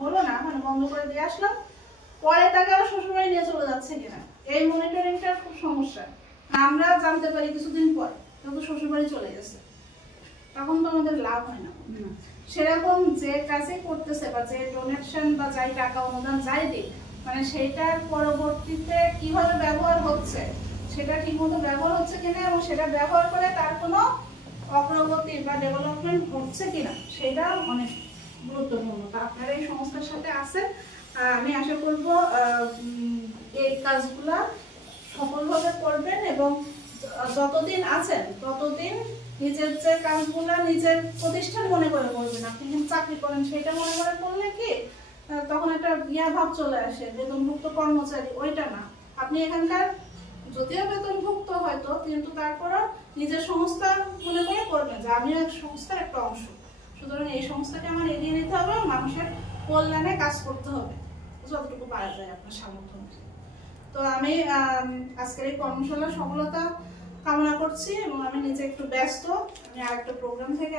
হলো না, মানে বন্ধ করে দিয়ে আসলাম, পরে তাকে আবার শ্বশুরবাড়ি নিয়ে চলে যাচ্ছে কিনা, এই মনিটরিংটার খুব সমস্যা। আমরা জানতে পারি কিছুদিন পর কিন্তু শ্বশুরবাড়ি চলে গেছে, তখন তো আমাদের লাভ হয় না। সেরকম যে কাজে করতেছে বা যে ডোনেশন বা যাই টাকা অনুদান যাই দিক, মানে সেইটার পরবর্তীতে কিভাবে ব্যবহার হচ্ছে, সেটা ঠিকমতো ব্যবহার হচ্ছে কিনা এবং সেটা ব্যবহার করে তার কোনো অগ্রগতি বা ডেভেলপমেন্ট হচ্ছে কিনা, সেটা অনেক গুরুত্বপূর্ণ। তা আপনারা এই সংস্থার সাথে আছেন, আমি আশা করব এই কাজগুলা সফলভাবে করবেন এবং যতদিন আছেন ততদিন নিজের যে কাজগুলা নিজের প্রতিষ্ঠান মনে করে করবেন। আপনি কিন্তু চাকরি করেন সেটা মনে করে করলে কি তখন একটা ভাব চলে আসে, বেতনভুক্ত কর্মচারী, ওইটা না। আপনি এখানকার যদিও বেতনভুক্ত হয়তো, কিন্তু তারপরও নিজের সংস্থা মনে করে করবেন যে আমিও এক সংস্থার একটা অংশ, সুতরাং এই সংস্থাকে আমার এগিয়ে নিতে হবে, মানুষের কল্যাণে কাজ করতে হবে যতটুকু পারা যায় আপনার সামর্থ্য। তো আমি আজকের এই কর্মশালার সফলতা কামনা করছি এবং আমি নিজে একটু ব্যস্ত, আমি আরেকটা প্রোগ্রাম থেকে